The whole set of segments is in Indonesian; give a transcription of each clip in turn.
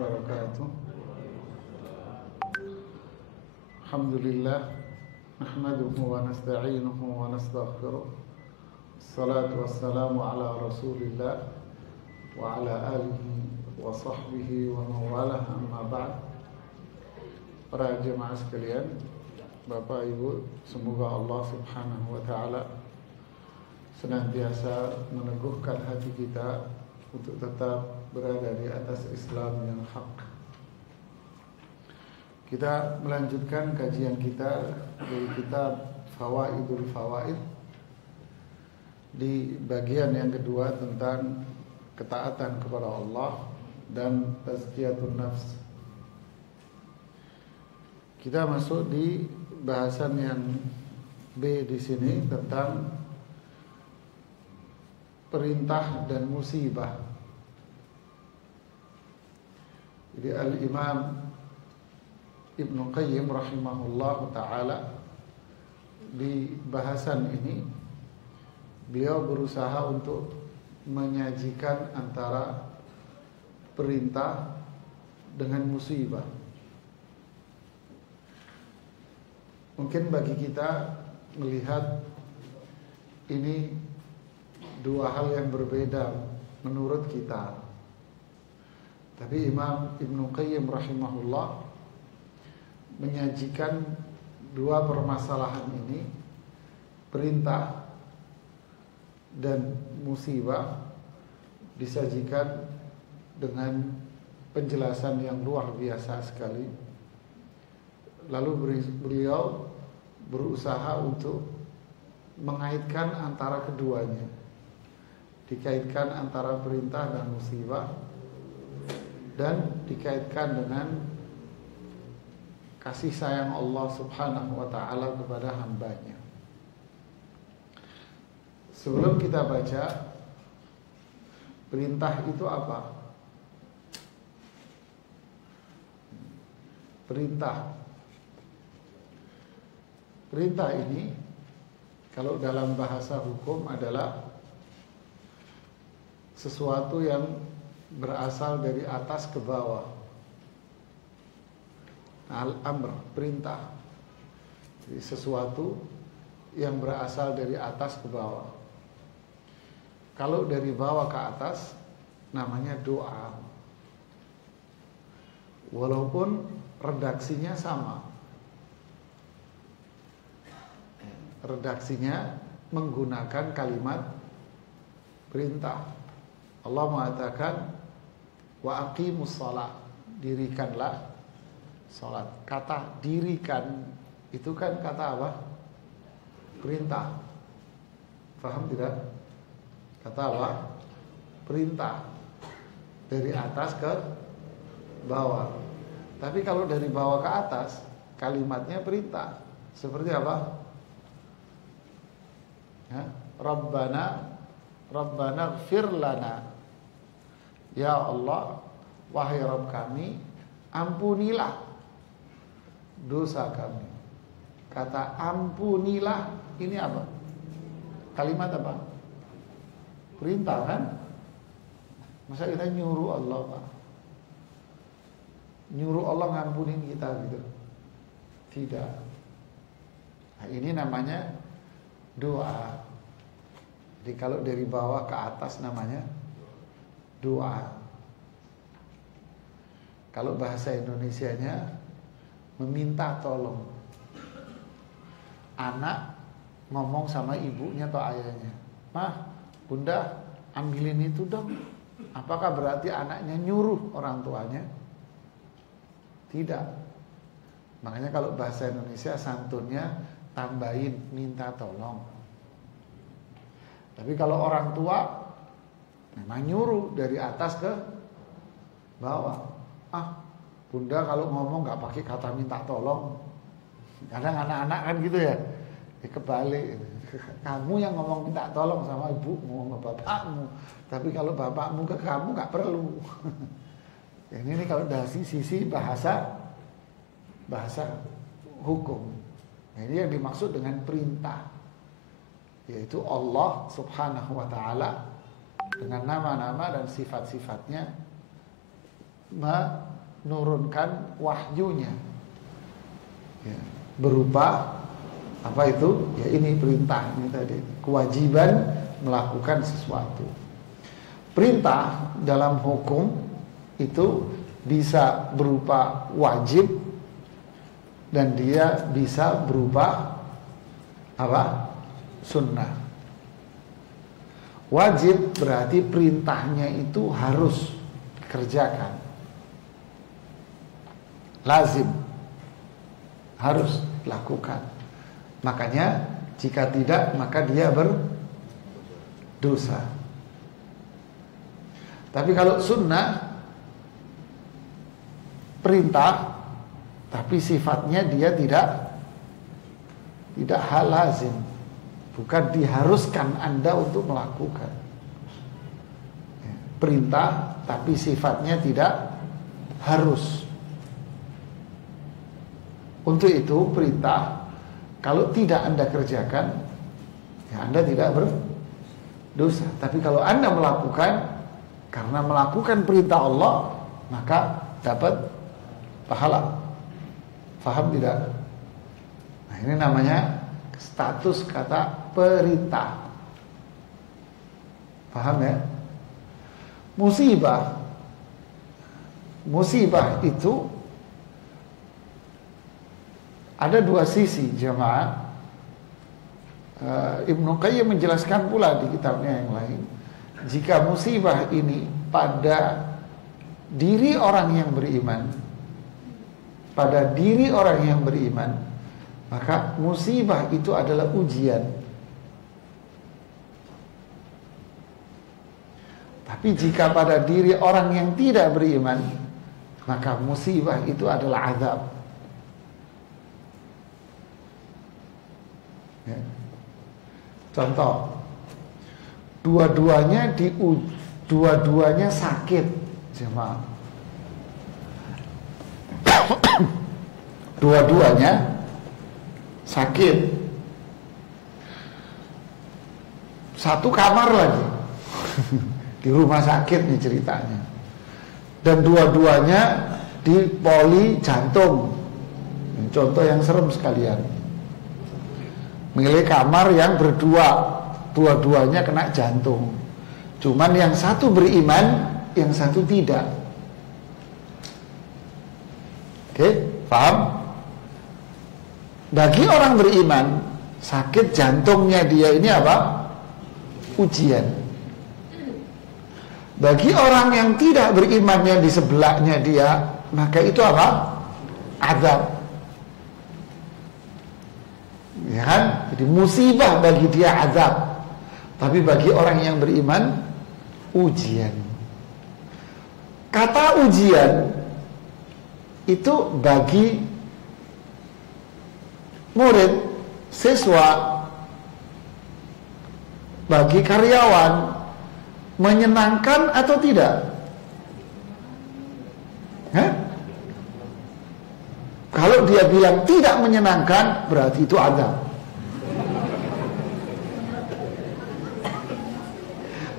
wabarakatuh. Alhamdulillah nahmaduhu wa nasta'inuhu wa nastaghfiruh. Assalatu wassalamu ala Rasulillah wa ala alihi wa sahbihi wa mawalah, amma ba'd. Para jemaah sekalian, Bapak Ibu, semoga Allah Subhanahu wa taala senantiasa meneguhkan hati kita untuk tetap berada di atas Islam yang hak. Kita melanjutkan kajian kita dari kitab Fawaidul Fawaid di bagian yang kedua tentang ketaatan kepada Allah dan tazkiyatun nafs. Kita masuk di bahasan yang B di sini tentang perintah dan musibah. Jadi Al-Imam Ibnu Qayyim rahimahullah ta'ala di bahasan ini beliau berusaha untuk menyajikan antara perintah dengan musibah. Mungkin bagi kita melihat ini dua hal yang berbeda menurut kita. Tapi Imam Ibnu Qayyim rahimahullah menyajikan dua permasalahan ini, perintah dan musibah, disajikan dengan penjelasan yang luar biasa sekali. Lalu beliau berusaha untuk mengaitkan antara keduanya, dikaitkan antara perintah dan musibah, dan dikaitkan dengan kasih sayang Allah Subhanahu wa ta'ala kepada hambanya. Sebelum kita baca, perintah itu apa? Perintah ini kalau dalam bahasa hukum adalah sesuatu yang berasal dari atas ke bawah. Al-amr, perintah. Jadi sesuatu yang berasal dari atas ke bawah. Kalau dari bawah ke atas namanya doa. Walaupun redaksinya sama. Redaksinya menggunakan kalimat perintah. Allah mengatakan wa aqimus shalah, dirikanlah salat. Kata dirikan itu kan kata apa? Perintah. Paham tidak? Kata apa? Perintah. Dari atas ke bawah. Tapi kalau dari bawah ke atas, kalimatnya perintah. Seperti apa? Ya, Rabbana ighfir lana. Ya Allah, wahai Rabb kami, ampunilah dosa kami. Kata ampunilah ini apa? Kalimat apa? Perintah kan? Masa kita nyuruh Allah, Pak? Nyuruh Allah ngampunin kita gitu? Tidak. Nah, ini namanya doa. Jadi kalau dari bawah ke atas namanya doa. Kalau bahasa Indonesianya meminta tolong. Anak ngomong sama ibunya atau ayahnya, "Mah, Bunda, ambilin itu dong." Apakah berarti anaknya nyuruh orang tuanya? Tidak. Makanya kalau bahasa Indonesia santunnya tambahin minta tolong. Tapi kalau orang tua memang nyuruh dari atas ke bawah. Bunda kalau ngomong gak pakai kata minta tolong. Kadang anak-anak kan gitu ya. Kebalik. Kamu yang ngomong minta tolong sama ibumu, sama bapakmu. Tapi kalau bapakmu ke kamu gak perlu. Ini kalau dari sisi bahasa hukum. Ini yang dimaksud dengan perintah, yaitu Allah Subhanahu wa ta'ala dengan nama-nama dan sifat-sifatnya menurunkan wahyunya, ya, berupa apa itu? Ya ini perintah ini tadi, kewajiban melakukan sesuatu. Perintah dalam hukum itu bisa berupa wajib dan dia bisa berupa apa? Sunnah. Wajib berarti perintahnya itu harus dikerjakan, lazim, harus dilakukan. Makanya jika tidak maka dia berdosa. Tapi kalau sunnah, perintah tapi sifatnya dia tidak hal lazim, bukan diharuskan Anda untuk melakukan. Perintah tapi sifatnya tidak harus. Untuk itu perintah kalau tidak Anda kerjakan, ya Anda tidak berdosa. Tapi kalau Anda melakukan karena melakukan perintah Allah, maka dapat pahala. Paham tidak? Nah, ini namanya status kata perintah. Paham ya? Musibah. Musibah itu ada dua sisi, jemaah. Ibnu Qayyim menjelaskan pula di kitabnya yang lain. Jika musibah ini pada diri orang yang beriman, pada diri orang yang beriman, maka musibah itu adalah ujian. Tapi jika pada diri orang yang tidak beriman, maka musibah itu adalah azab. Ya. Contoh, dua-duanya sakit, jemaah. Dua-duanya sakit. Satu kamar lagi di rumah sakit nih ceritanya. Dan dua-duanya di poli jantung. Contoh yang serem sekalian. Milih kamar yang berdua, dua-duanya kena jantung. Cuman yang satu beriman, yang satu tidak. Oke, paham? Bagi orang beriman, sakit jantungnya dia ini apa? Ujian. Bagi orang yang tidak beriman yang di sebelahnya dia, maka itu apa? Azab. Ya kan? Jadi musibah bagi dia azab. Tapi bagi orang yang beriman, ujian. Kata ujian itu bagi murid, siswa, bagi karyawan menyenangkan atau tidak? Hah? Kalau dia bilang tidak menyenangkan, berarti itu azab.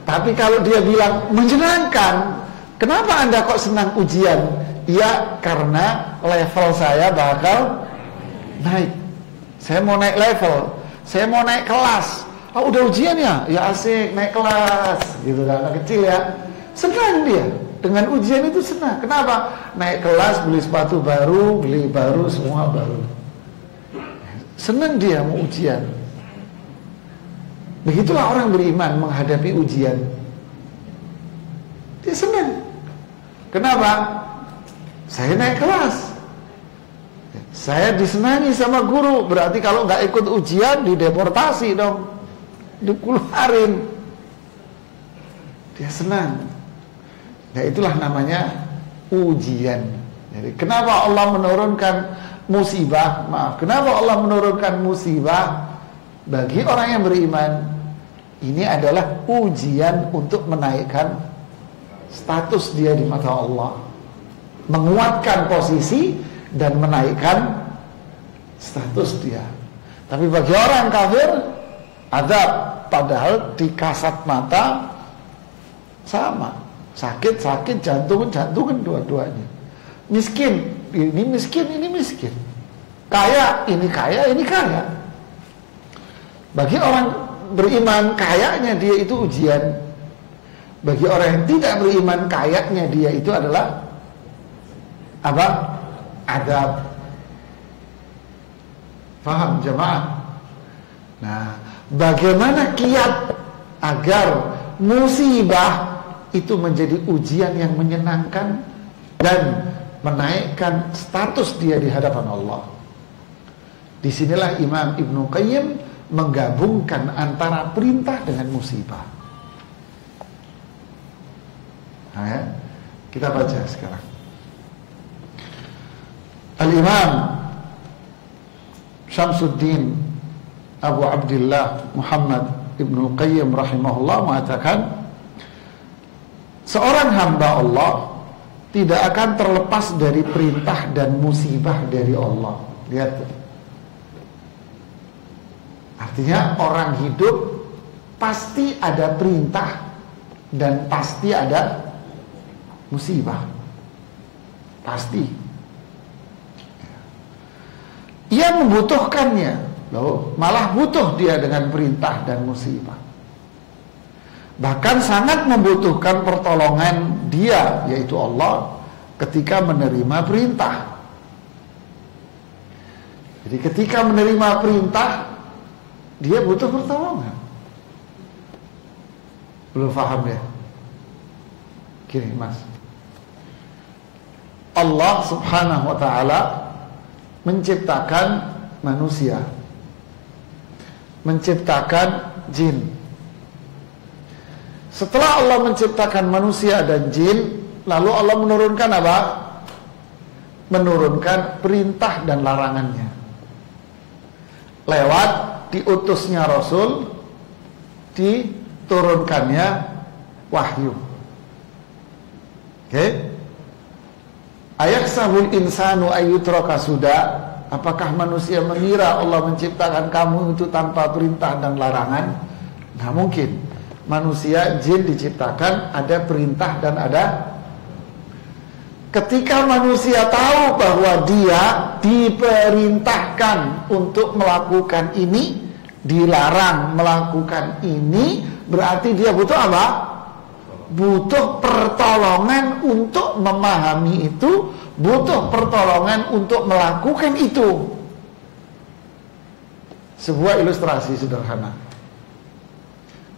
Tapi kalau dia bilang menyenangkan, kenapa Anda kok senang ujian? Ya karena level saya bakal naik. Saya mau naik level, saya mau naik kelas. Oh udah ujian ya? Ya asik naik kelas. Gitu kan, anak kecil ya. Senang dia. Dengan ujian itu senang. Kenapa? Naik kelas, beli sepatu baru, beli baru, semua baru. Senang dia mau ujian. Begitulah orang beriman menghadapi ujian. Dia senang. Kenapa? Saya naik kelas. Saya disenangi sama guru. Berarti kalau nggak ikut ujian, dideportasi dong. Dikeluarin. Dia senang. Nah itulah namanya ujian. Jadi kenapa Allah menurunkan musibah? Kenapa Allah menurunkan musibah bagi orang yang beriman? Ini adalah ujian untuk menaikkan status dia di mata Allah, menguatkan posisi dan menaikkan status dia. Tapi bagi orang kafir, azab, padahal di kasat mata sama. Sakit, jantung dua-duanya. Miskin, ini miskin, ini miskin. Kaya, ini kaya, ini kaya. Bagi orang beriman, kayanya dia itu ujian. Bagi orang yang tidak beriman, kayanya dia itu adalah apa? Adab. Faham jemaah? Nah, bagaimana kiat agar musibah itu menjadi ujian yang menyenangkan dan menaikkan status dia di hadapan Allah. Disinilah Imam Ibnu Qayyim menggabungkan antara perintah dengan musibah. Nah, ya, kita baca sekarang. Al-Imam Syamsuddin Abu Abdullah Muhammad Ibnu Qayyim rahimahullah mengatakan, seorang hamba Allah tidak akan terlepas dari perintah dan musibah dari Allah. Lihat, artinya orang hidup pasti ada perintah dan pasti ada musibah. Pasti. Ia membutuhkannya, loh, malah butuh dia dengan perintah dan musibah. Bahkan sangat membutuhkan pertolongan dia, yaitu Allah, ketika menerima perintah. Jadi ketika menerima perintah, dia butuh pertolongan. Belum paham ya? Gini mas, Allah subhanahu wa ta'ala menciptakan manusia, menciptakan jin. Setelah Allah menciptakan manusia dan jin, lalu Allah menurunkan apa? Menurunkan perintah dan larangannya lewat diutusnya Rasul, diturunkannya wahyu. Oke? Ayaksahul insanu ayyutraka suda. Apakah manusia mengira Allah menciptakan kamu itu tanpa perintah dan larangan? Nggak mungkin. Manusia, jin diciptakan ada perintah dan ada. Ketika manusia tahu bahwa dia diperintahkan untuk melakukan ini, dilarang melakukan ini, berarti dia butuh apa? Butuh pertolongan untuk memahami itu, butuh pertolongan untuk melakukan itu. Sebuah ilustrasi sederhana.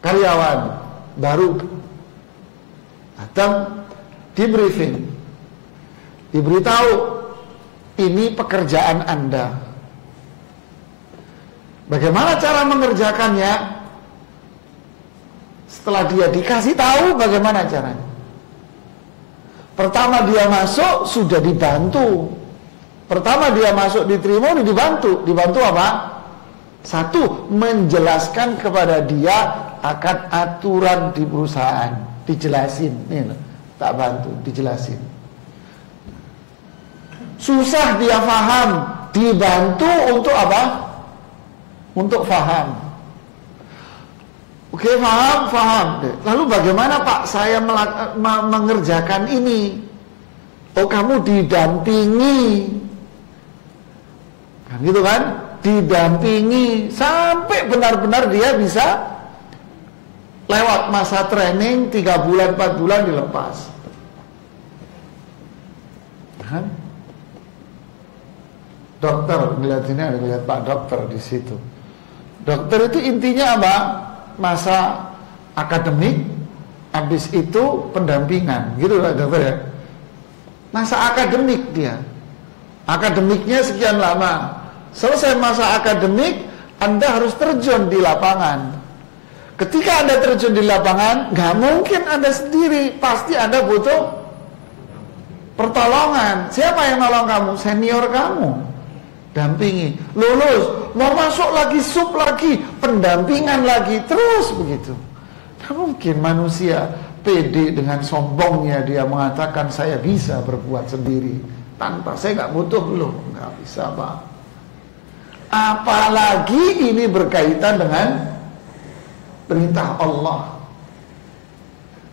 Karyawan baru datang, di briefing, diberitahu ini pekerjaan Anda. Bagaimana cara mengerjakannya? Setelah dia dikasih tahu bagaimana caranya. Pertama dia masuk sudah dibantu. Pertama dia masuk diterima udah dibantu. Dibantu apa? Satu, menjelaskan kepada dia akan aturan di perusahaan. Dijelasin. Nih, tak bantu, dijelasin. Susah dia paham, dibantu untuk apa? Untuk paham. Oke, paham. Lalu bagaimana Pak saya mengerjakan ini? Oh, kamu didampingi. Kan gitu kan? Didampingi sampai benar-benar dia bisa lewat masa training 3 bulan, 4 bulan dilepas. Kan? Dokter, ngeliat ini ada ngeliat Pak dokter di situ. Dokter itu intinya apa? Masa akademik, habis itu pendampingan, gitu lah dokter ya. Masa akademik dia, akademiknya sekian lama. Selesai masa akademik, Anda harus terjun di lapangan. Ketika Anda terjun di lapangan, nggak mungkin Anda sendiri, pasti Anda butuh pertolongan. Siapa yang nolong kamu? Senior kamu. Dampingi, lulus, mau masuk lagi, sub lagi, pendampingan lagi, terus begitu. Tidak mungkin manusia pede dengan sombongnya dia mengatakan saya bisa berbuat sendiri tanpa saya nggak butuh loh, nggak bisa Pak. Apalagi ini berkaitan dengan perintah Allah.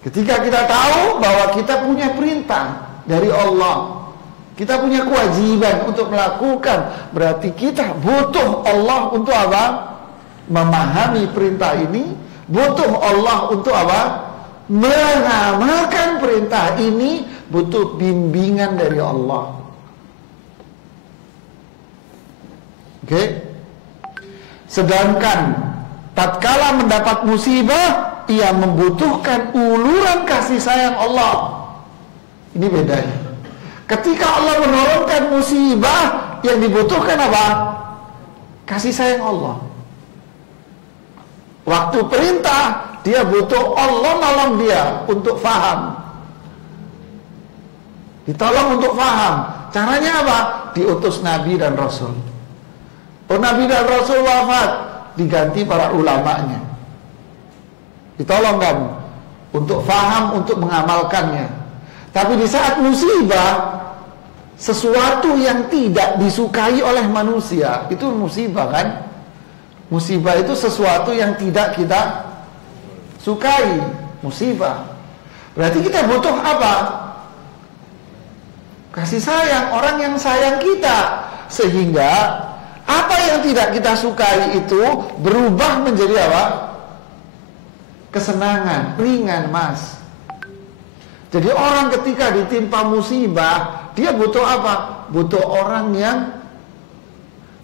Ketika kita tahu bahwa kita punya perintah dari Allah, Kita punya kewajiban untuk melakukan. Berarti kita butuh Allah untuk apa? Memahami perintah ini. Butuh Allah untuk apa? Mengamalkan perintah ini. Butuh bimbingan dari Allah. Oke? Sedangkan tatkala mendapat musibah, ia membutuhkan uluran kasih sayang Allah. Ini bedanya. Ketika Allah menurunkan musibah, yang dibutuhkan apa? Kasih sayang Allah. Waktu perintah, dia butuh Allah nolong dia untuk faham. Ditolong untuk faham. Caranya apa? Diutus Nabi dan Rasul. Oh, Nabi dan Rasul wafat, diganti para ulamanya. Ditolong kan untuk faham, untuk mengamalkannya. Tapi di saat musibah, sesuatu yang tidak disukai oleh manusia, itu musibah kan? Musibah itu sesuatu yang tidak kita sukai, musibah. Berarti kita butuh apa? Kasih sayang, orang yang sayang kita. Sehingga apa yang tidak kita sukai itu berubah menjadi apa? Kesenangan, ringan, Mas. Jadi orang ketika ditimpa musibah, dia butuh apa? Butuh orang yang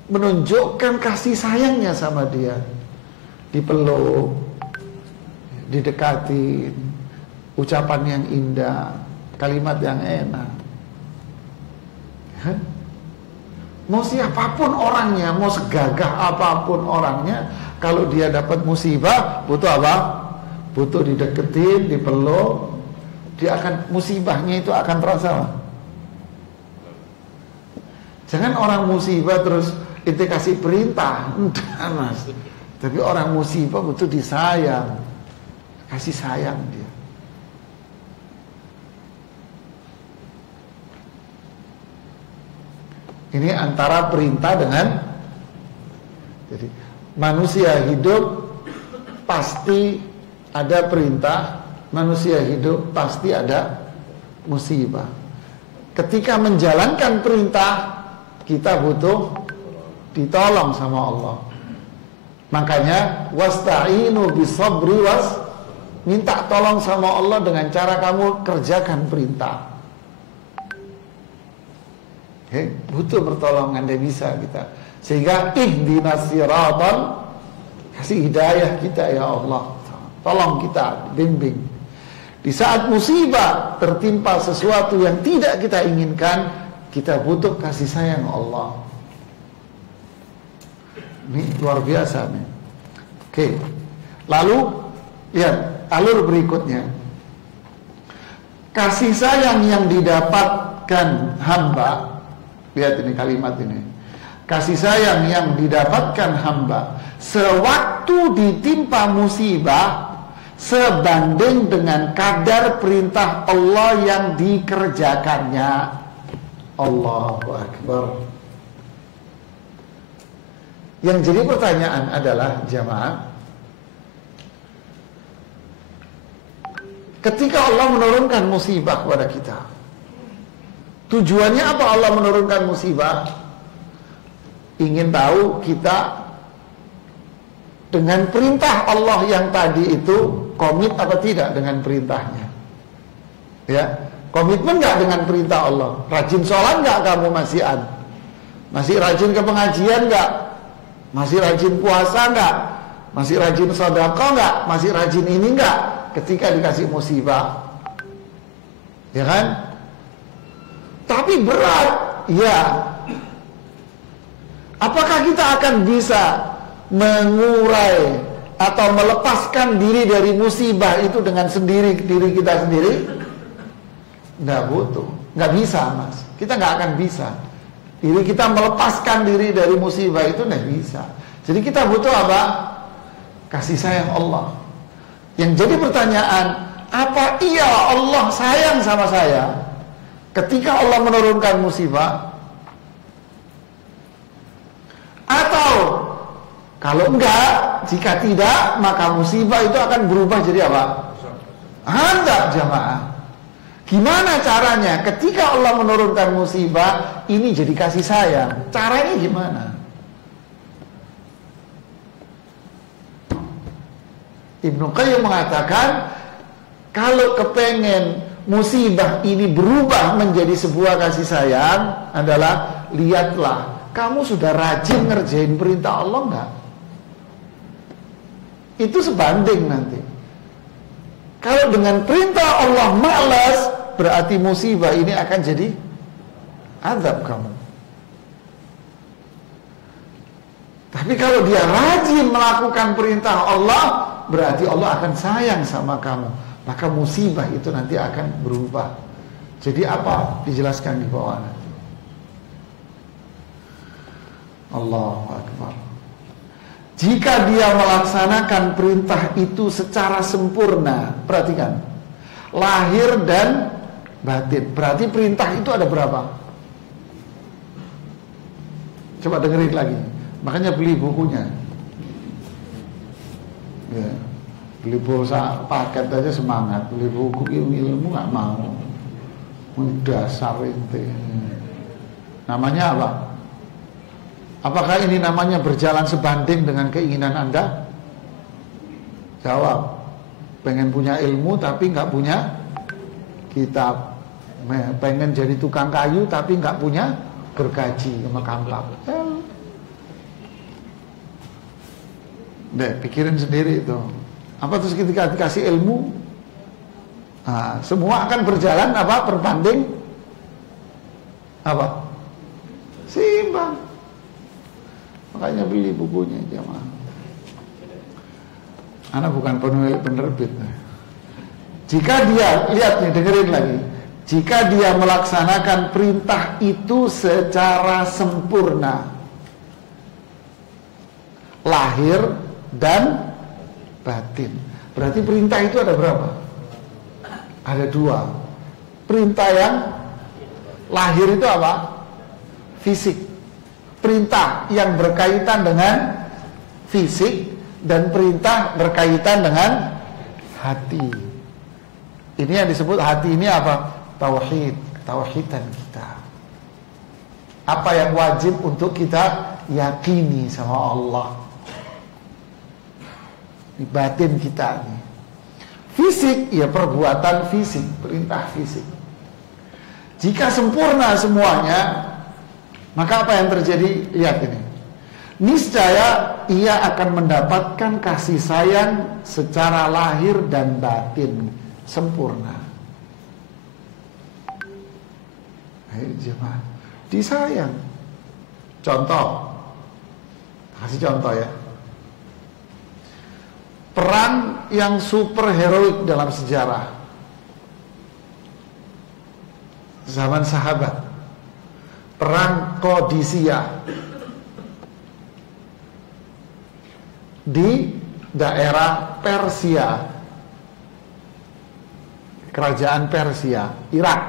menunjukkan kasih sayangnya sama dia. Dipeluk, didekati, ucapan yang indah, kalimat yang enak. Mau siapapun orangnya, mau segagah apapun orangnya, kalau dia dapat musibah, butuh apa? Butuh dideketin, dipeluk. Dia akan, musibahnya itu akan terasa. Jangan orang musibah terus itu kasih perintah, enggak, Mas. Tapi orang musibah butuh disayang, kasih sayang dia. Ini antara perintah dengan, jadi manusia hidup pasti ada perintah, manusia hidup pasti ada musibah. Ketika menjalankan perintah, kita butuh ditolong sama Allah. Makanya wasta'inu bisabri minta tolong sama Allah dengan cara kamu kerjakan perintah. Okay? Butuh pertolongan, dia bisa kita. Sehingga ihdinas siratal, kasih hidayah kita ya Allah. Tolong kita, bimbing. Di saat musibah tertimpa sesuatu yang tidak kita inginkan, kita butuh kasih sayang Allah. Ini luar biasa nih. Oke. Lalu lihat alur berikutnya. Kasih sayang yang didapatkan hamba, lihat ini kalimat ini. Kasih sayang yang didapatkan hamba sewaktu ditimpa musibah sebanding dengan kadar perintah Allah yang dikerjakannya. Allahu Akbar. Yang jadi pertanyaan adalah jamaah, ketika Allah menurunkan musibah kepada kita, tujuannya apa Allah menurunkan musibah? Ingin tahu kita dengan perintah Allah yang tadi itu komit apa tidak dengan perintahnya? Ya, komitmen nggak dengan perintah Allah? Rajin sholat nggak kamu masihan? Masih rajin ke pengajian nggak? Masih rajin puasa nggak? Masih rajin sedekah nggak? Masih rajin ini nggak? Ketika dikasih musibah, ya kan? Tapi berat, ya. Apakah kita akan bisa mengurai atau melepaskan diri dari musibah itu dengan diri kita sendiri? Nggak butuh, nggak bisa, Mas. Kita nggak akan bisa. Diri kita melepaskan diri dari musibah itu nggak bisa. Jadi kita butuh apa? Kasih sayang Allah. Yang jadi pertanyaan, apa iya Allah sayang sama saya ketika Allah menurunkan musibah? Atau kalau enggak, jika tidak, maka musibah itu akan berubah jadi apa? Enggak, jamaah. Gimana caranya? Ketika Allah menurunkan musibah, ini jadi kasih sayang. Caranya gimana? Ibnu Qayyim mengatakan, kalau kepengen musibah ini berubah menjadi sebuah kasih sayang adalah, lihatlah, kamu sudah rajin ngerjain perintah Allah enggak? Itu sebanding nanti. Kalau dengan perintah Allah malas, berarti musibah ini akan jadi azab kamu. Tapi kalau dia rajin melakukan perintah Allah, berarti Allah akan sayang sama kamu. Maka musibah itu nanti akan berubah. Jadi apa? Dijelaskan di bawah nanti. Allahu Akbar. Jika dia melaksanakan perintah itu secara sempurna, perhatikan, lahir dan batin. Berarti perintah itu ada berapa? Coba dengerin lagi. Makanya beli bukunya. Ya. Beli pulsa paket aja semangat, beli buku ilmu nggak mau. Dasar ente. Namanya apa? Apakah ini namanya berjalan sebanding dengan keinginan Anda? Jawab. Pengen punya ilmu tapi nggak punya kitab. Pengen jadi tukang kayu tapi nggak punya gergaji sama kampak. Deh, pikirin sendiri itu. Apa terus ketika dikasih ilmu, nah, semua akan berjalan apa? Berbanding apa? Seimbang. Makanya beli bukunya jemaah. Anak bukan penerbit. Jika dia, lihat nih, dengerin lagi. Jika dia melaksanakan perintah itu secara sempurna, lahir dan batin. Berarti perintah itu ada berapa? Ada dua. Perintah yang lahir itu apa? Fisik. Perintah yang berkaitan dengan fisik dan perintah berkaitan dengan hati. Ini yang disebut hati ini apa? Tauhid, tauhidan kita. Apa yang wajib untuk kita yakini sama Allah. Di batin kita nih. Fisik, ya perbuatan fisik, perintah fisik. Jika sempurna semuanya, maka apa yang terjadi? Lihat ini. Niscaya ia akan mendapatkan kasih sayang secara lahir dan batin sempurna. Ayo jemaah, disayang. Contoh, kasih contoh ya. Perang yang super heroik dalam sejarah zaman sahabat, perang Qadisiyah di daerah Persia, kerajaan Persia, Irak.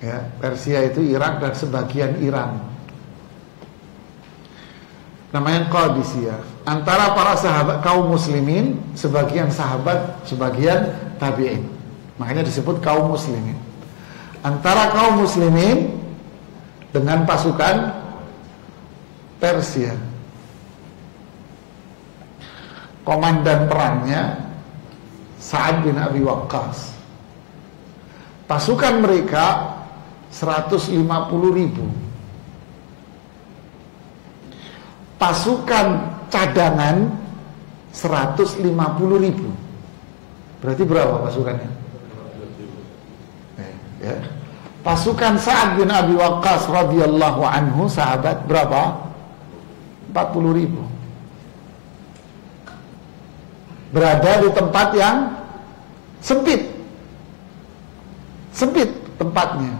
Ya, Persia itu Irak dan sebagian Iran. Namanya Qadisiyah. Antara para sahabat kaum muslimin, sebagian sahabat, sebagian tabi'in. Makanya disebut kaum muslimin. Antara kaum muslimin dengan pasukan Persia. Komandan perangnya Sa'ad bin Abi Waqqas. Pasukan mereka 150.000. Pasukan cadangan 150.000. Berarti berapa pasukannya? Ya. Pasukan Sa'ad bin Abi Waqqas radhiyallahu anhu, sahabat, berapa? 40.000. Berada di tempat yang sempit. Sempit tempatnya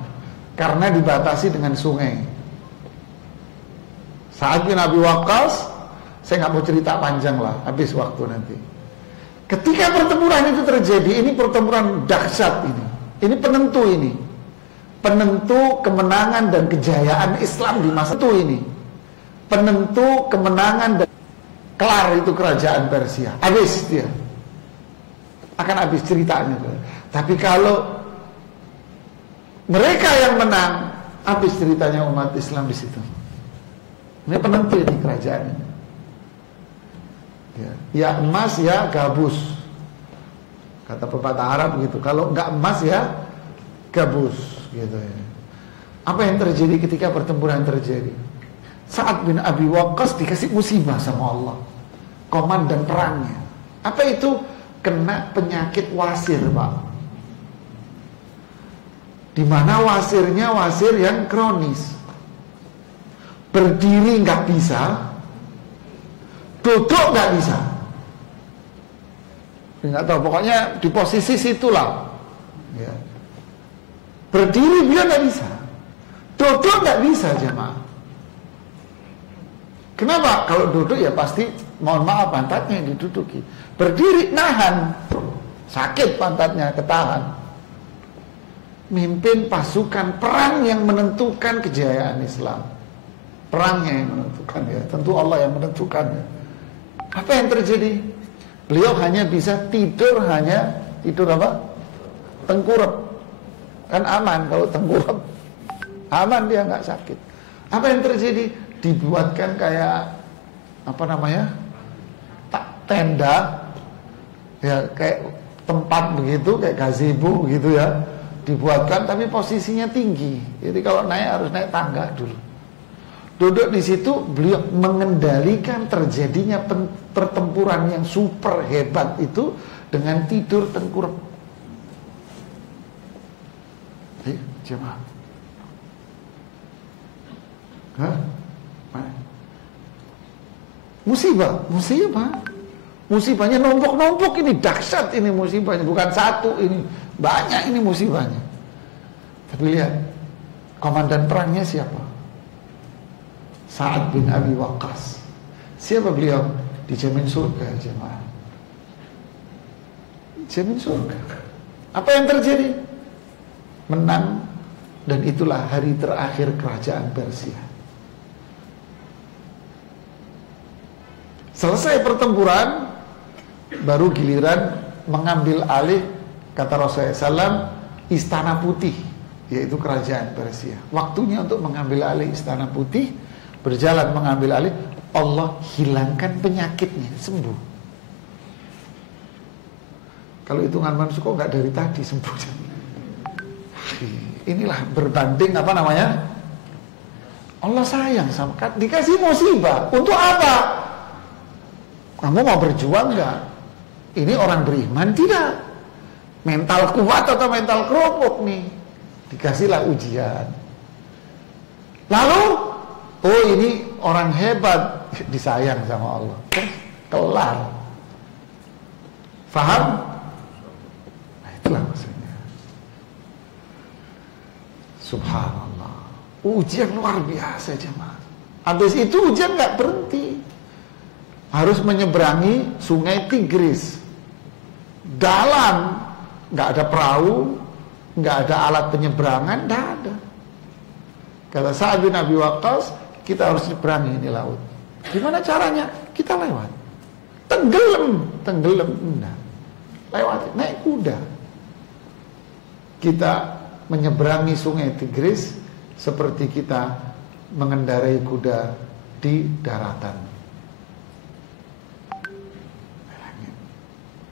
karena dibatasi dengan sungai. Sa'ad bin Abi Waqqas, saya nggak mau cerita panjang lah, habis waktu nanti. Ketika pertempuran itu terjadi, ini pertempuran dahsyat ini. Ini penentu ini. Penentu kemenangan dan kejayaan Islam di masa itu ini. Penentu kemenangan dan kelar itu kerajaan Persia. Habis dia. akan habis ceritanya. Tapi kalau mereka yang menang, habis ceritanya umat Islam di situ. Ini penentu ini kerajaan ini. Ya emas ya gabus, kata pepatah Arab begitu. Kalau enggak emas ya gabus, gitu ya. Apa yang terjadi ketika pertempuran terjadi? Sa'ad bin Abi Waqqas dikasih musibah sama Allah, komandan perangnya. Apa itu? Kena penyakit wasir, Pak. Dimana wasirnya wasir yang kronis. Berdiri nggak bisa, duduk nggak bisa. Nggak tahu, pokoknya di posisi situlah. Ya. Berdiri dia nggak bisa, duduk nggak bisa, jemaah. Kenapa? Kalau duduk ya pasti, mohon maaf, pantatnya yang diduduki. Berdiri nahan, sakit pantatnya, ketahan. Mimpin pasukan perang yang menentukan kejayaan Islam. Perangnya yang menentukan, ya. Tentu Allah yang menentukan, ya. Apa yang terjadi? Beliau hanya bisa tidur, tidur apa? Tengkurap. Kan aman kalau tengkurap. Aman, dia nggak sakit. Apa yang terjadi? Dibuatkan kayak apa namanya? Tenda, ya kayak tempat begitu, kayak gazebo gitu ya. Dibuatkan tapi posisinya tinggi. Jadi kalau naik harus naik tangga dulu. Duduk di situ, beliau mengendalikan terjadinya pertempuran yang super hebat itu dengan tidur tengkurap. Jemaah. Hah? Musibah. Musibahnya nombok-nombok, ini dahsyat ini musibahnya, bukan satu ini, banyak ini musibahnya. Tapi lihat, komandan perangnya siapa? Sa'ad bin Abi Waqqas. Siapa beliau? Dijamin surga, jemaah. Dijamin surga. Apa yang terjadi? Menang, dan itulah hari terakhir kerajaan Persia. Selesai pertempuran, baru giliran mengambil alih, kata Rasulullah SAW, Istana Putih, yaitu kerajaan Persia. Waktunya untuk mengambil alih Istana Putih, berjalan mengambil alih, Allah hilangkan penyakitnya, sembuh. Kalau hitungan manusia kok nggak dari tadi sembuh. Inilah berbanding apa namanya? Allah sayang sama, dikasih musibah untuk apa? Kamu mau berjuang nggak? Ini orang beriman tidak? Mental kuat atau mental kerupuk nih? Dikasihlah ujian. Lalu, oh ini orang hebat, disayang sama Allah. Kelar. Faham? Nah, itulah maksudnya. Subhanallah. Ujian luar biasa, jemaah. Habis itu ujian nggak berhenti. Harus menyeberangi sungai Tigris. Dalam, nggak ada perahu, nggak ada alat penyeberangan, nggak ada. Kata Sa'ad bin Abi Waqqas, kita harus nyeberangi ini laut. Gimana caranya? Kita lewat. Tenggelam, enggak. Lewat, naik kuda. Kita menyeberangi sungai Tigris seperti kita mengendarai kuda di daratan.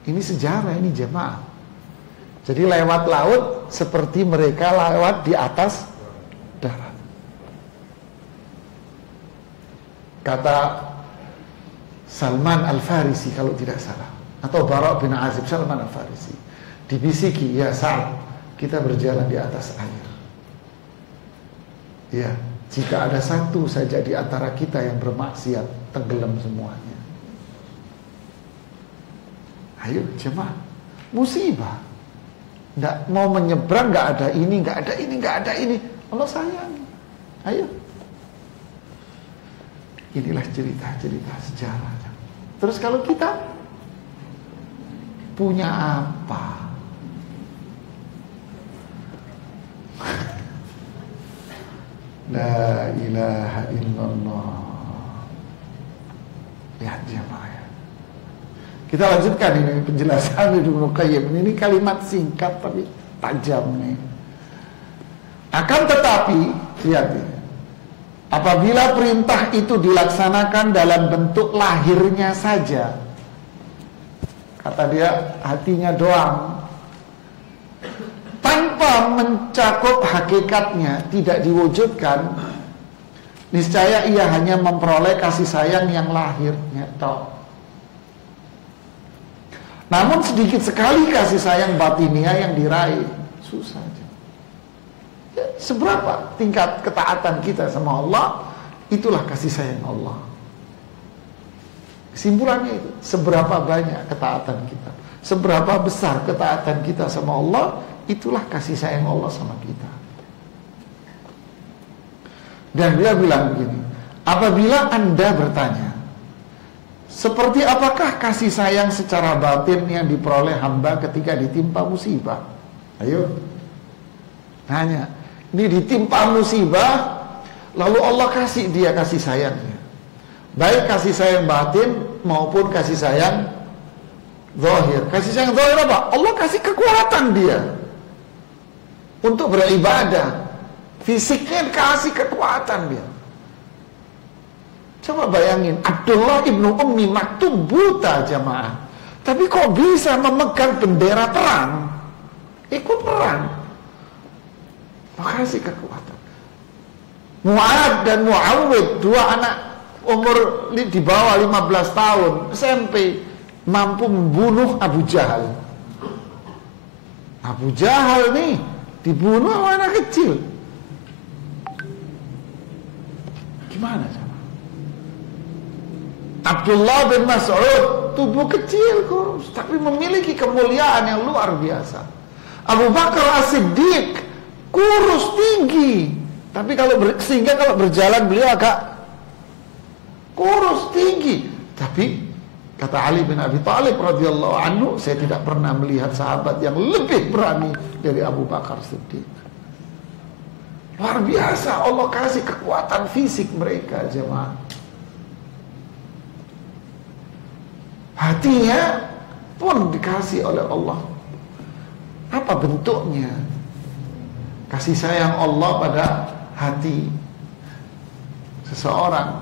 Ini sejarah, ini jemaah. Jadi lewat laut seperti mereka lewat di atas darat. Kata Salman Al-Farisi kalau tidak salah, atau Bara' bin Azib, Salman Al-Farisi, dibisiki, ya Sa'ad, kita berjalan di atas air. Ya, jika ada satu saja di antara kita yang bermaksiat, tenggelam semuanya. Ayo jemaah, musibah. Nggak mau menyeberang, nggak ada ini, nggak ada ini, nggak ada ini. Allah sayang. Ayo. Inilah cerita-cerita sejarah. Terus kalau kita punya apa? La ilaha illallah. Lihat jemaah ya. Kita lanjutkan ini penjelasan Ibnu Qayyim. Ini kalimat singkat tapi tajam nih. Akan tetapi, lihat ini. Apabila perintah itu dilaksanakan dalam bentuk lahirnya saja, kata dia hatinya doang, tanpa mencakup hakikatnya, tidak diwujudkan, niscaya ia hanya memperoleh kasih sayang yang lahirnya toh. Namun sedikit sekali kasih sayang batinia yang diraih. Susah aja. Ya, seberapa tingkat ketaatan kita sama Allah, itulah kasih sayang Allah. Kesimpulannya itu, seberapa banyak ketaatan kita, seberapa besar ketaatan kita sama Allah, itulah kasih sayang Allah sama kita. Dan dia bilang begini, apabila Anda bertanya, seperti apakah kasih sayang secara batin yang diperoleh hamba ketika ditimpa musibah? Ayo, tanya. Ini ditimpa musibah, lalu Allah kasih dia kasih sayangnya. Baik kasih sayang batin maupun kasih sayang zahir. Kasih sayang zahir apa? Allah kasih kekuatan dia untuk beribadah. Fisiknya kasih kekuatan dia. Coba bayangin, Abdullah ibnu Ummi Maktum buta jamaah, tapi kok bisa memegang bendera perang, ikut perang, makasih kekuatan. Mu'ad dan Mu'awid, dua anak umur di bawah 15 tahun SMP, mampu membunuh Abu Jahal. Abu Jahal nih dibunuh sama anak kecil. Gimana coba? Abdullah bin Mas'ud tubuh kecil kurus, tapi memiliki kemuliaan yang luar biasa. Abu Bakar As-Siddiq kurus tinggi, tapi sehingga kalau berjalan beliau agak kurus tinggi. Tapi kata Ali bin Abi Thalib radhiyallahu anhu, saya tidak pernah melihat sahabat yang lebih berani dari Abu Bakar Siddiq. Luar biasa, Allah kasih kekuatan fisik mereka jemaah. Hatinya pun dikasih oleh Allah. Apa bentuknya? Kasih sayang Allah pada hati seseorang.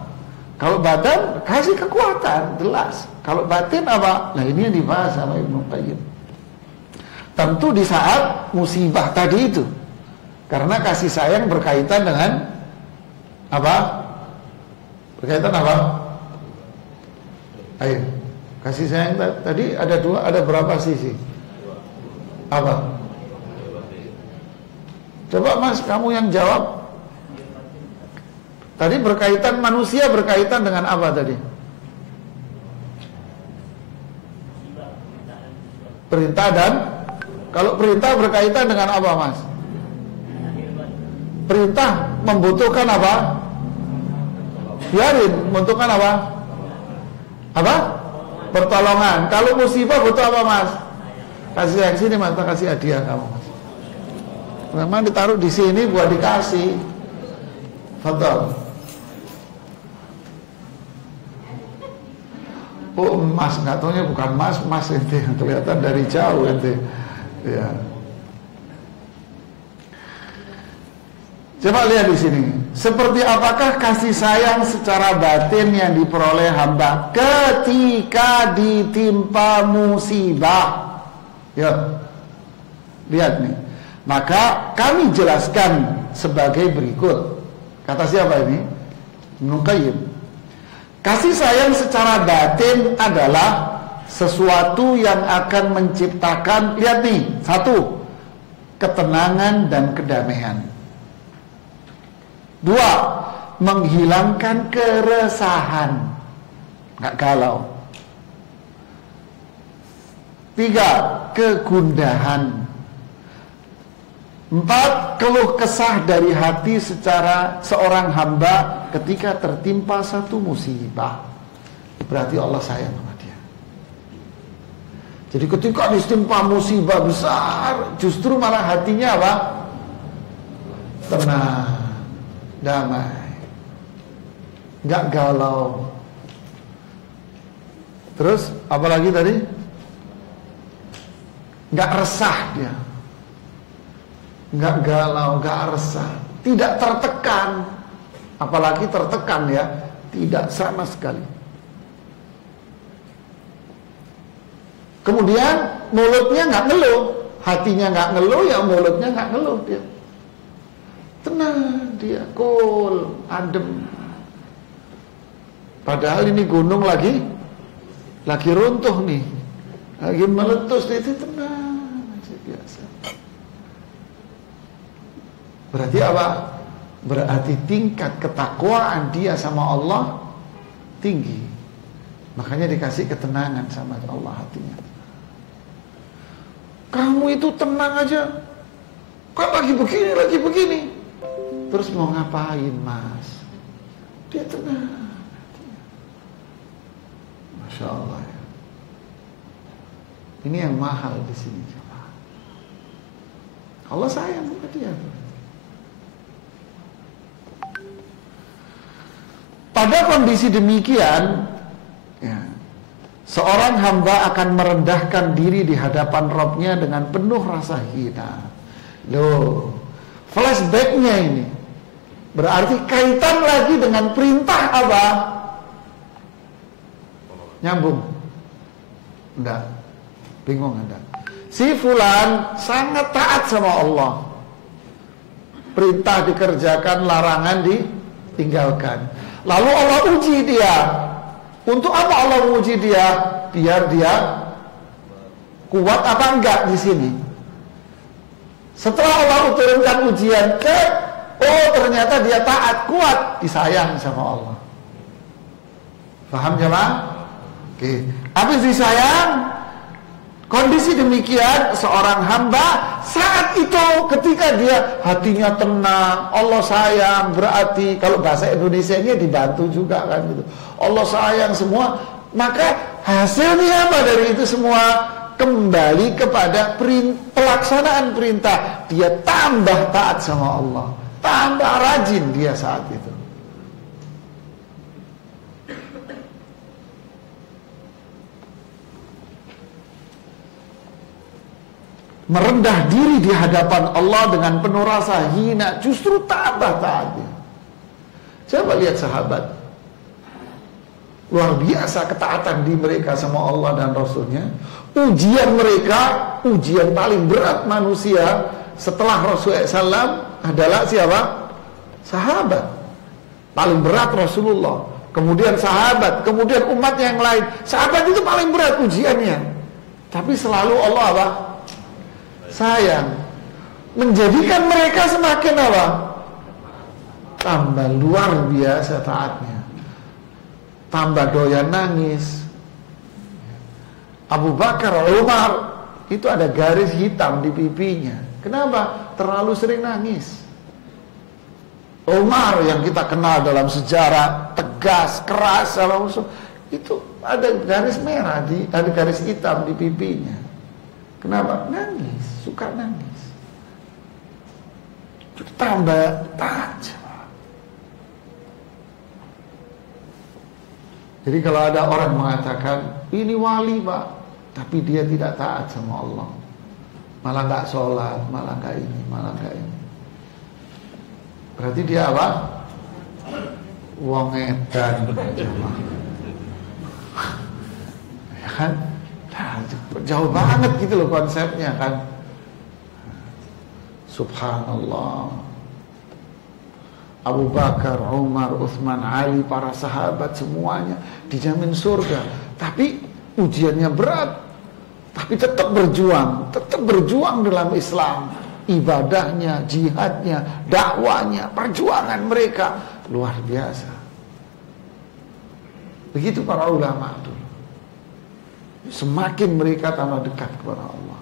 Kalau badan kasih kekuatan, jelas. Kalau batin apa? Nah ini yang dibahas sama Ibnu Qayyim. Tentu di saat musibah tadi itu. Karena kasih sayang berkaitan dengan apa? Berkaitan apa? Ayo. Kasih sayang tadi ada dua, ada berapa sisi? Apa? Coba Mas, kamu yang jawab. Tadi berkaitan manusia berkaitan dengan apa tadi? Perintah dan kalau perintah berkaitan dengan apa Mas? Perintah membutuhkan apa? Biarin, membutuhkan apa? Apa? Pertolongan. Kalau musibah butuh apa Mas? Kasih yang sini Mas, kasih hadiah kamu Mas. Memang ditaruh di sini buat dikasih. Fadhal. Oh emas, nggak taunya bukan mas ente, kelihatan dari jauh ente. Ya. Coba lihat di sini. Seperti apakah kasih sayang secara batin yang diperoleh hamba ketika ditimpa musibah? Ya. Lihat nih. Maka kami jelaskan sebagai berikut. Kata siapa ini? Ibnu Qayyim. Kasih sayang secara batin adalah sesuatu yang akan menciptakan, lihat nih, satu, ketenangan dan kedamaian. Dua, menghilangkan keresahan, nggak galau. Tiga, kegundahan. Empat, keluh kesah dari hati secara seorang hamba ketika tertimpa satu musibah. Berarti Allah sayang sama dia. Jadi ketika ditimpa musibah besar, justru malah hatinya apa? Tenang, damai, nggak galau. Terus apalagi tadi? Nggak resah dia, nggak galau, nggak resah, tidak tertekan. Apalagi tertekan ya, tidak sama sekali. Kemudian mulutnya nggak ngeluh, hatinya nggak ngeluh, ya mulutnya nggak ngeluh dia. Tenang dia, cool, adem. Padahal ini gunung lagi runtuh nih, lagi meletus, dia itu tenang aja biasa. Berarti apa? Berarti tingkat ketakwaan dia sama Allah tinggi. Makanya dikasih ketenangan sama Allah hatinya. Kamu itu tenang aja, kok lagi begini. Terus mau ngapain mas? Dia tenang. Masya Allah ya. Ini yang mahal di sini. Allah sayang sama dia. Pada kondisi demikian, ya, seorang hamba akan merendahkan diri di hadapan Rabb-nya dengan penuh rasa hina. Loh, flashback-nya ini berarti kaitan lagi dengan perintah apa? Nyambung? Enggak. Bingung enggak? Si fulan sangat taat sama Allah. Perintah dikerjakan, larangan ditinggalkan. Lalu Allah uji dia. Untuk apa Allah uji dia? Biar dia kuat apa enggak di sini. Setelah Allah turunkan ujian ternyata dia taat, kuat, disayang sama Allah. Paham jemaah? Oke. Habis disayang, kondisi demikian seorang hamba saat itu ketika dia hatinya tenang, Allah sayang, berarti kalau bahasa Indonesianya dibantu juga kan gitu. Allah sayang semua, maka hasilnya apa dari itu semua? Kembali kepada pelaksanaan perintah. Dia tambah taat sama Allah, tambah rajin dia saat itu. Merendah diri di hadapan Allah dengan penuh rasa hina, justru tambah taatnya. Coba lihat sahabat, luar biasa ketaatan di mereka sama Allah dan Rasulnya. Ujian mereka, ujian paling berat manusia setelah Rasulullah SAW adalah siapa? Sahabat. Paling berat Rasulullah, kemudian sahabat, kemudian umat yang lain. Sahabat itu paling berat ujiannya, tapi selalu Allah apa? Sayang, menjadikan mereka semakin apa? Tambah luar biasa taatnya, tambah doyan nangis. Abu Bakar, Umar itu ada garis hitam di pipinya. Kenapa? Terlalu sering nangis. Umar yang kita kenal dalam sejarah tegas, keras, itu ada garis merah, ada garis hitam di pipinya. Kenapa? Nangis, suka nangis. Tambah taat. Jadi kalau ada orang mengatakan ini wali pak, tapi dia tidak taat sama Allah, malah nggak sholat, malah nggak ini, malah nggak ini, berarti dia apa? Wong edan, ya kan? Jauh banget gitu loh konsepnya kan. Subhanallah. Abu Bakar, Umar, Utsman, Ali, para sahabat semuanya dijamin surga. Tapi ujiannya berat, tapi tetap berjuang dalam Islam. Ibadahnya, jihadnya, dakwanya, perjuangan mereka luar biasa. Begitu para ulama dulu. Semakin mereka tambah dekat kepada Allah.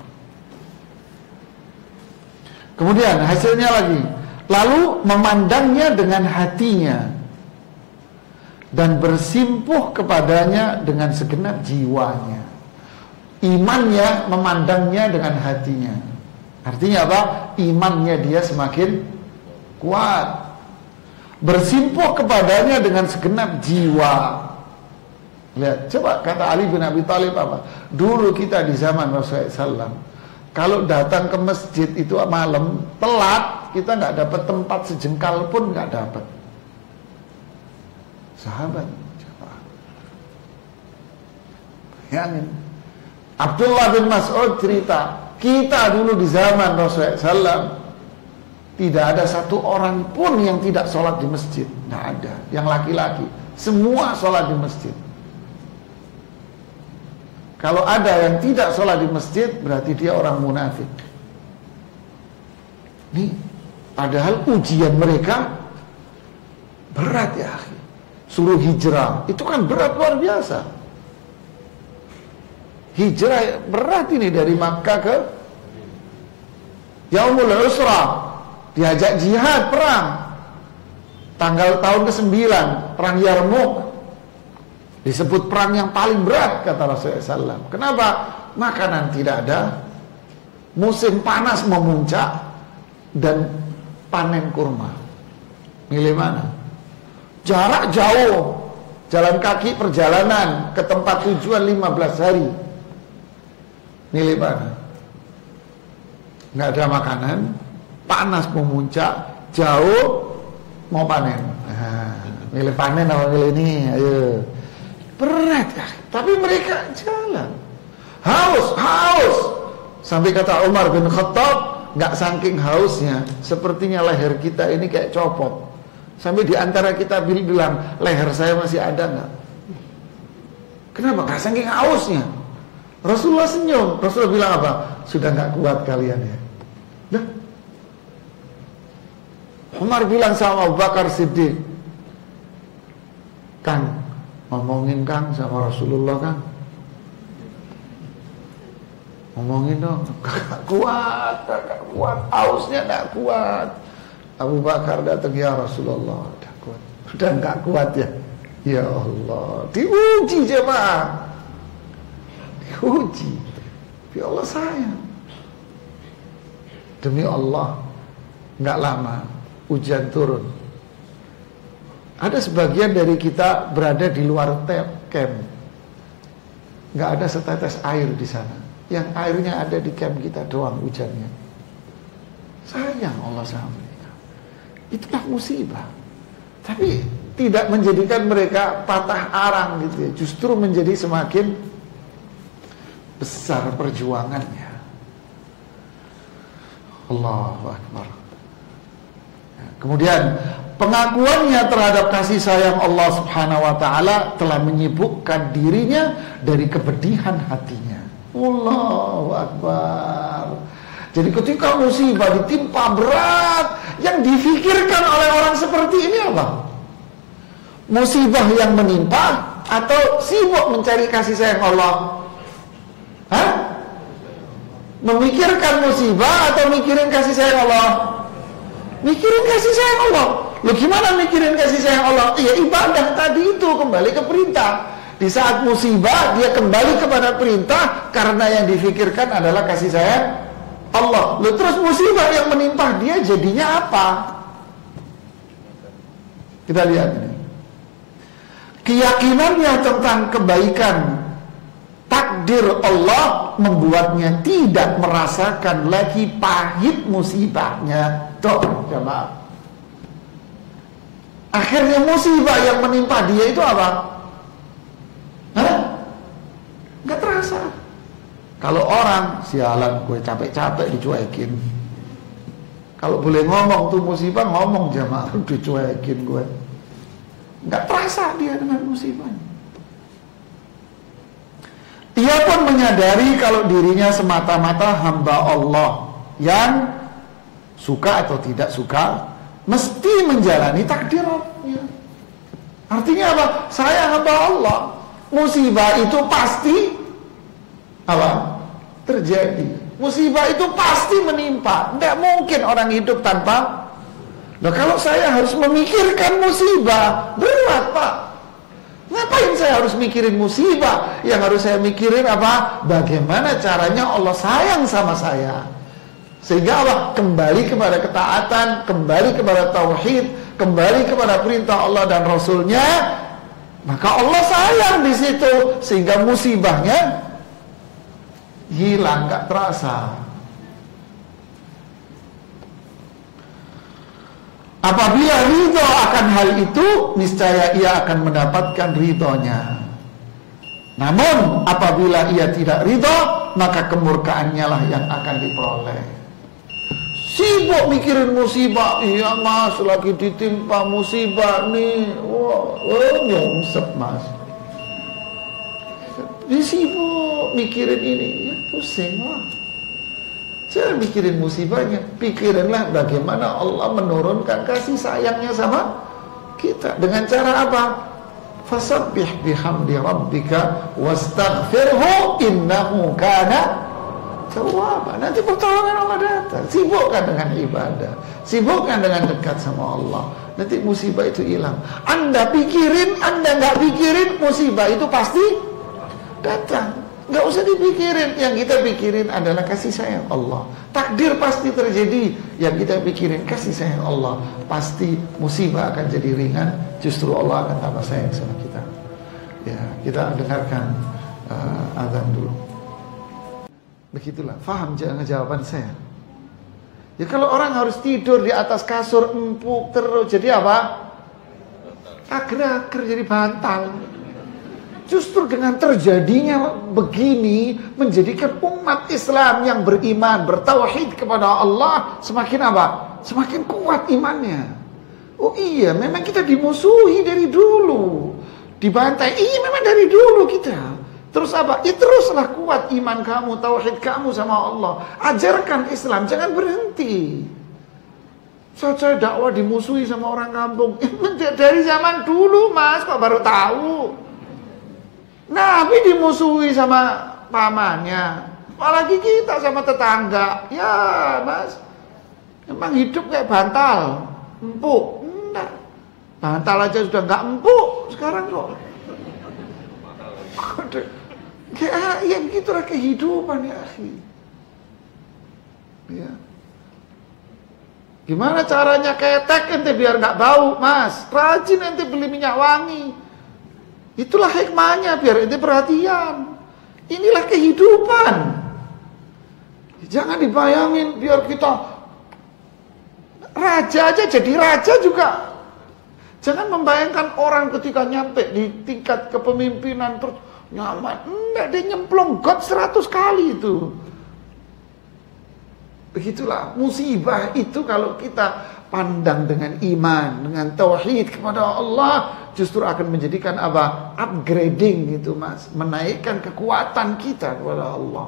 Kemudian hasilnya lagi, lalu memandangnya dengan hatinya dan bersimpuh kepadanya dengan segenap jiwanya. Imannya memandangnya dengan hatinya. Artinya apa? Imannya dia semakin kuat. Bersimpuh kepadanya dengan segenap jiwa. Lihat, coba kata Ali bin Abi Thalib apa? Dulu kita di zaman Rasulullah SAW, kalau datang ke masjid itu malam telat, kita nggak dapat tempat sejengkal pun nggak dapat. Sahabat, coba. Bayangin. Abdullah bin Mas'ud cerita, kita dulu di zaman Rasulullah SAW tidak ada satu orang pun yang tidak sholat di masjid. Nggak ada. Yang laki-laki semua sholat di masjid. Kalau ada yang tidak sholat di masjid, berarti dia orang munafik. Nih, padahal ujian mereka berat ya akhi. Suruh hijrah, itu kan berat luar biasa. Hijrah berat ini dari Makkah ke Yaumul Usra. Diajak jihad, perang. Tanggal tahun ke-9, perang Yarmuk. Disebut perang yang paling berat, kata Rasulullah SAW. Kenapa? Makanan tidak ada, musim panas memuncak, dan panen kurma. Milih mana? Jarak jauh, jalan kaki perjalanan ke tempat tujuan 15 hari. Milih mana? Nggak ada makanan, panas memuncak, jauh, mau panen. Nah, milih panen apa milih ini? Ayo. Berat ya, tapi mereka jalan. Haus. Sampai kata Umar bin Khattab, nggak saking hausnya, sepertinya leher kita ini kayak copot. Sampai di antara kita bilang, leher saya masih ada nggak? Kenapa? Nggak saking hausnya. Rasulullah senyum. Rasulullah bilang apa? Sudah nggak kuat kalian ya. Nah, Umar bilang sama Abu Bakar Siddiq, Kang, ngomongin Kang sama Rasulullah Kang. Ngomongin dong. Gak kuat, hausnya gak kuat. Abu Bakar datang, ya Rasulullah, udah gak kuat ya. Ya Allah, diuji jemaah. Diuji. Ya Allah sayang. Demi Allah, gak lama hujan turun. Ada sebagian dari kita berada di luar camp, nggak ada setetes air di sana. Yang airnya ada di camp kita doang hujannya. Sayang Allah sama mereka. Itulah musibah. Tapi tidak menjadikan mereka patah arang gitu ya. Justru menjadi semakin besar perjuangannya. Allahu Akbar. Kemudian pengakuannya terhadap kasih sayang Allah Subhanahu wa taala telah menyibukkan dirinya dari kepedihan hatinya. Allahu Akbar. Jadi ketika musibah ditimpa berat, yang difikirkan oleh orang seperti ini apa? Musibah yang menimpa atau sibuk mencari kasih sayang Allah? Hah? Memikirkan musibah atau mikirin kasih sayang Allah? Mikirin kasih sayang Allah. Loh gimana mikirin kasih sayang Allah? Ya ibadah tadi itu, kembali ke perintah. Di saat musibah dia kembali kepada perintah, karena yang difikirkan adalah kasih sayang Allah. Loh terus musibah yang menimpa dia jadinya apa? Kita lihat ini. Keyakinannya tentang kebaikan takdir Allah membuatnya tidak merasakan lagi pahit musibahnya. Tuh, jemaah. Akhirnya musibah yang menimpa dia itu apa? Hah? Gak terasa. Kalau orang, sialan gue capek-capek dicuekin. Kalau boleh ngomong tuh musibah, ngomong jemaah, dicuekin gue. Gak terasa dia dengan musibahnya. Ia pun menyadari kalau dirinya semata-mata hamba Allah yang suka atau tidak suka mesti menjalani takdirnya. Artinya apa? Saya hamba Allah. Musibah itu pasti apa? Terjadi. Musibah itu pasti menimpa. Tidak mungkin orang hidup tanpa. Nah kalau saya harus memikirkan musibah, berat Pak. Ngapain saya harus mikirin musibah? Yang harus saya mikirin apa? Bagaimana caranya Allah sayang sama saya. Sehingga Allah kembali kepada ketaatan, kembali kepada tauhid, kembali kepada perintah Allah dan Rasulnya. Maka Allah sayang di situ sehingga musibahnya hilang, nggak terasa. Apabila ridho akan hal itu, niscaya ia akan mendapatkan ridhonya. Namun apabila ia tidak ridho, maka kemurkaannya lah yang akan diperoleh. Sibuk mikirin musibah, iya mas lagi ditimpa musibah nih, nyungsep mas. Dia sibuk mikirin ini, ya pusing lah. Jangan mikirin musibahnya, pikirinlah bagaimana Allah menurunkan kasih sayangnya sama kita. Dengan cara apa? Fasabbih bihamdi rabbika wastaghfirhu innahu kana tawwaba. Nanti pertolongan Allah datang. Sibukkan dengan ibadah, sibukkan dengan dekat sama Allah. Nanti musibah itu hilang. Anda pikirin, Anda nggak pikirin, musibah itu pasti datang. Nggak usah dipikirin. Yang kita pikirin adalah kasih sayang Allah. Takdir pasti terjadi. Yang kita pikirin kasih sayang Allah, pasti musibah akan jadi ringan. Justru Allah akan tambah sayang sama kita. Ya, kita dengarkan azan dulu. Begitulah. Faham jawaban saya? Ya kalau orang harus tidur di atas kasur empuk terus, jadi apa? Agar-agar jadi bantal. Justru dengan terjadinya begini menjadikan umat Islam yang beriman, bertauhid kepada Allah semakin apa? Semakin kuat imannya. Oh iya, memang kita dimusuhi dari dulu, dibantai. Iya, memang dari dulu kita. Terus apa? Ya teruslah kuat iman kamu, tauhid kamu sama Allah. Ajarkan Islam, jangan berhenti. Saya dakwah dimusuhi sama orang kampung. Dari zaman dulu mas, kok baru tahu? Nabi dimusuhi sama pamannya, apalagi kita sama tetangga. Ya mas, emang hidup kayak bantal, empuk. Enggak, bantal aja sudah nggak empuk sekarang kok. Ya begitulah kehidupan ya akhi. Ya. Gimana caranya ketek ente biar nggak bau mas? Rajin ente beli minyak wangi. Itulah hikmahnya, biar ente perhatian. Inilah kehidupan. Jangan dibayangin biar kita raja aja jadi raja juga. Jangan membayangkan orang ketika nyampe di tingkat kepemimpinan terus nyaman. Enggak, dia nyemplung got 100 kali itu. Begitulah musibah itu kalau kita pandang dengan iman, dengan tauhid kepada Allah, justru akan menjadikan apa? Upgrading itu mas, menaikkan kekuatan kita kepada Allah.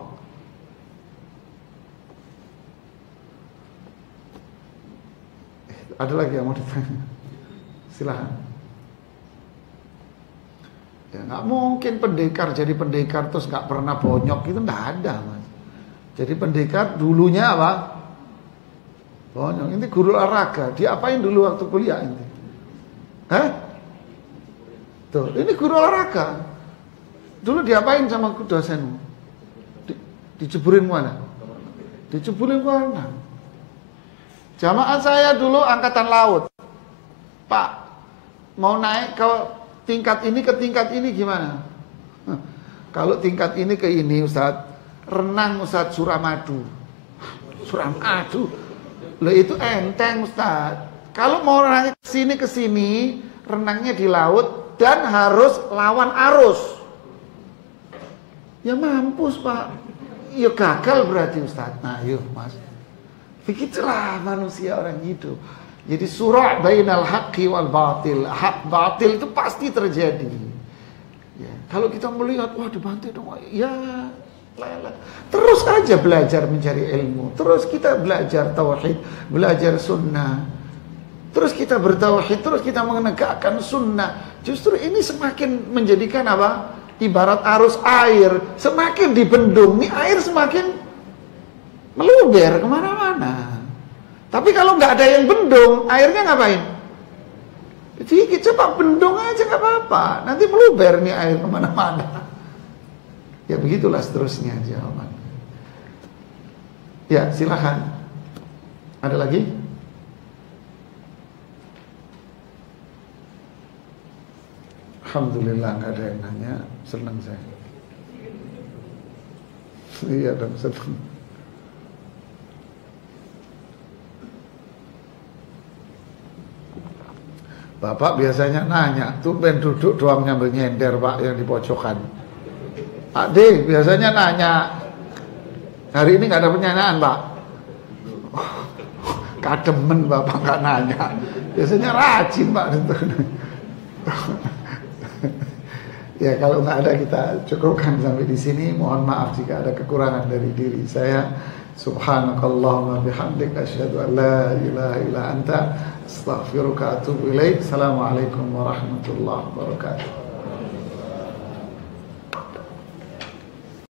Ada lagi yang mau ditanya? Silahkan. Ya nggak mungkin pendekar jadi pendekar terus nggak pernah bonyok, itu nggak ada mas. Jadi pendekar dulunya apa? Bonyok. Ini guru olahraga, diapain dulu waktu kuliah ini? Hah? Tuh, ini guru olahraga. Dulu diapain sama dosenmu? Diceburin mana? Diceburin mana? Jamaah saya dulu angkatan laut. Pak, mau naik ke tingkat ini gimana? Kalau tingkat ini ke ini Ustaz, renang Ustaz Suramadu. Suramadu. Loh itu enteng Ustaz. Kalau mau renang ke sini, renangnya di laut dan harus lawan arus. Ya mampus Pak. Ya gagal berarti Ustaz. Nah yuk Mas. Begitulah manusia orang hidup. Jadi surah bainal haqqi wal batil. Hak batil itu pasti terjadi. Ya, kalau kita melihat, wah dibantai dong. Ya, terus aja belajar mencari ilmu. Terus kita belajar tauhid, belajar sunnah. Terus kita bertauhid, terus kita menegakkan sunnah. Justru ini semakin menjadikan apa? Ibarat arus air. Semakin dibendung, nih air semakin meluber kemana-mana. Tapi kalau nggak ada yang bendung, airnya ngapain? Dikit, coba bendung aja nggak apa-apa. Nanti meluber nih air kemana-mana. Ya begitulah seterusnya jawaban. Ya silakan. Ada lagi? Alhamdulillah nggak ada yang nanya, senang saya. Iya dong, senang. Bapak biasanya nanya, tuh ben duduk doang nyambil nyender Pak yang di pojokan. Pak D biasanya nanya. Hari ini nggak ada pertanyaan Pak. Kademen Bapak nggak nanya. Biasanya rajin Pak. Ya kalau nggak ada kita cukupkan sampai di sini. Mohon maaf jika ada kekurangan dari diri saya. Subhanakallahumma bihamdik asyhadu an la ilaha illa anta astaghfiruka wa atubu ilaik. Assalamualaikum warahmatullahi wabarakatuh.